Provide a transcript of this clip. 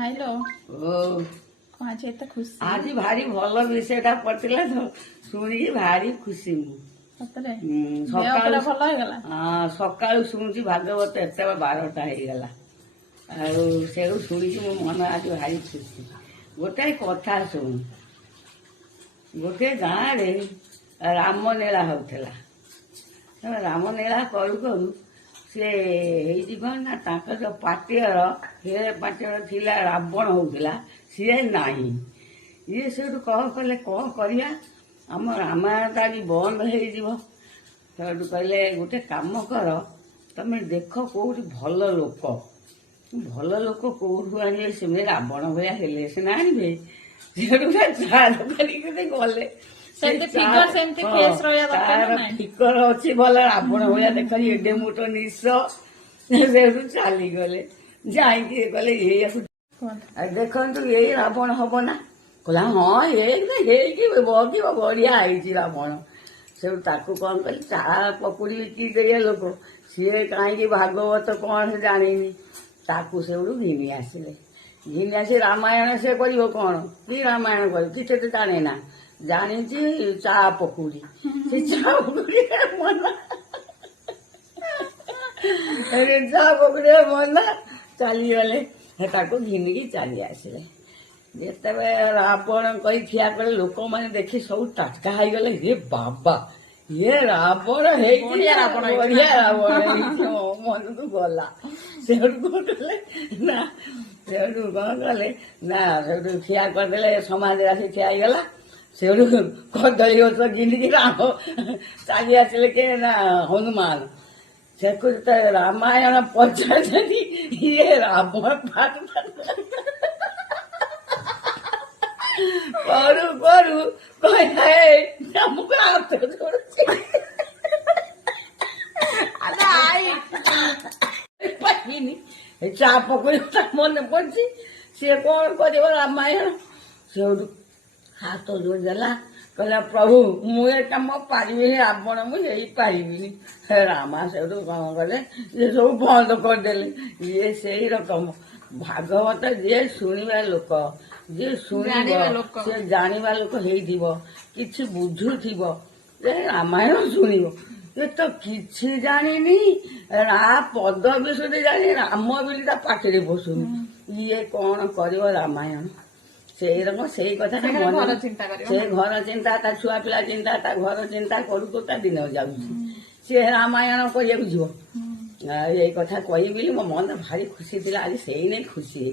आइलो ओ आज एत खुशी आज भारी भल विषयटा पड़ता तो शुणी भारी खुशी सतरे सकाळु देह पूरा भल होगला सकाळु शुणुची भागवत एत 12टा होगला आउ शुणी मो मन आज भारी खुशी गोटे कथा शुणु गोटे गाँव रे रामलीला होता रामलीला करू करू से कौन ना जो पाटियर हे पाटियर थिला रावण होता सी ना ये से कह कले कौन करिया आम रामायणटा भी बंद हो कहले गोटे काम कर तुम देख कौटी भल लोक कौटू आने से रावण भाया हेले सीना आनबे चा दोकानी गले फिकर अच्छी भल रावण भाया देख एडे मोट निश चली गले जाइए गले ये देखु ये रावण हम ना कहला हाँ ये बढ़िया है रावण से कौन कल चा पकुड़ी बिकी दे लोक सी कहीं भागवत कौन से जानी ताकू से घिनी आसिले घिनी आसी रामायण से कर कौन कि रामायण कर किसी तो जाने ना जानी चा पकुड़ी से चा पकुड़ी मन चा पकुड़ी मन चली गले घिनिकी चली आसिले जिते रावण कही ठिया कले लोक मैंने देखी सब टाटका हो गले हे बाबा ये रावण बढ़िया रावण मन को गला से कले ना से कौन कले ना से ठिया करदे समाज आसी ठिया गला से कदली गछ गिनिकी राम चली आसिले के ना हनुमान से रामायण पचार ये रावण पाठ करू करू कमुक हाथ चा पकड़ी मन पड़ी सी कौन कर रामायण से हाथ जोड़देला कहला प्रभु मुझे कम पारि रावण मुझे पारि रामा से कौन कले ये सब बंद करदे ये से रकम भागवत जे शुणा लोक जे शुणव से जाना लोक कि बुझुव रामायण शुणव ये तो किसी जानी पद विषय जानी राम बोली पाखे पशुनी ये कौन कर रामायण से रकम से कथा से घर चिंता छुआ पिला चिंता घर चिंता करू दिन जाऊँ सी रामायण कर ये कथा कह मो मन भारी खुशी थी आज से नहीं खुशी।